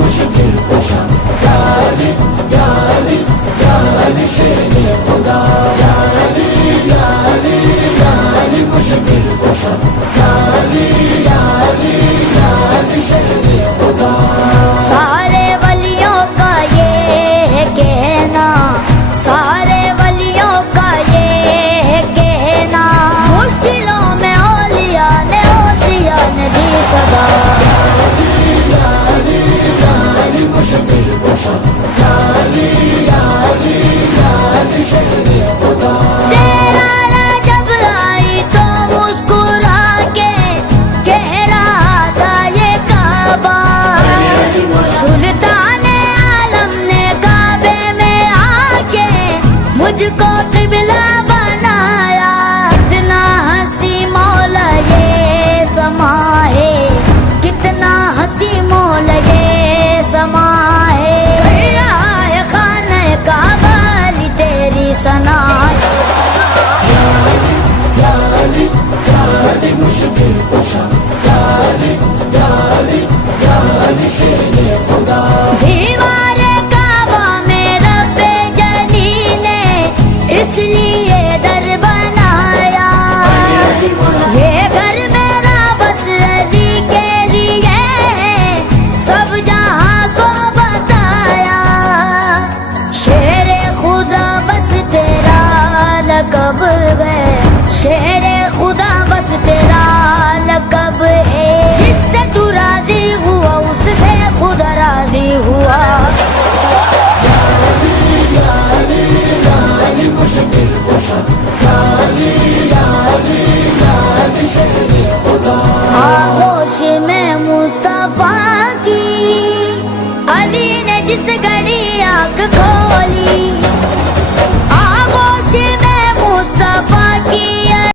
مشکل کشا یا علی یا علی یا علی شیر خدا یا علی یا علی یا علی مشکل کشا یا علی یا علی یا علی شیر خدا. سارے ولیوں کا یہ کہنا سارے ولیوں کا یہ کہنا مشکلوں میں اولیاء نے اوصیاء نے دی صدا. مشکل کشا یا علی یا علی یا علی شیر خدا. تیرا رجب آئی تو مسکرا کے کہہ رہا تھا یہ کعبہ. سلطان عالم نے کعبے میں آ کے مجھ کو قبلہ بنایا. کتنا ہنسی مولا یہ سما ہے کتنا ہنسی مولا یہ سما ہے. کر رہا ہے خانہ کعبہ علی تیری ثنا. یا علی یا علی مشکل کشا یا علی یا علی یا علی شیر خدا. دیوار کعبہ میں رب جلی نے اس لیے در بنایا. یہ گھر میرا بس علی کے لیے سب جہاں کو بتایا. شیر خدا بس تیرا لقب ہے شیر خدا بس تیرا لقب ہے. جس سے تو راضی ہوا اس سے خدا راضی ہوا. یا علی یا علی مشکل کشا یا علی یا علی یا علی شیر خدا. آغوش میں مصطفیٰ کی علی نے جس گھڑی آنکھ کھولی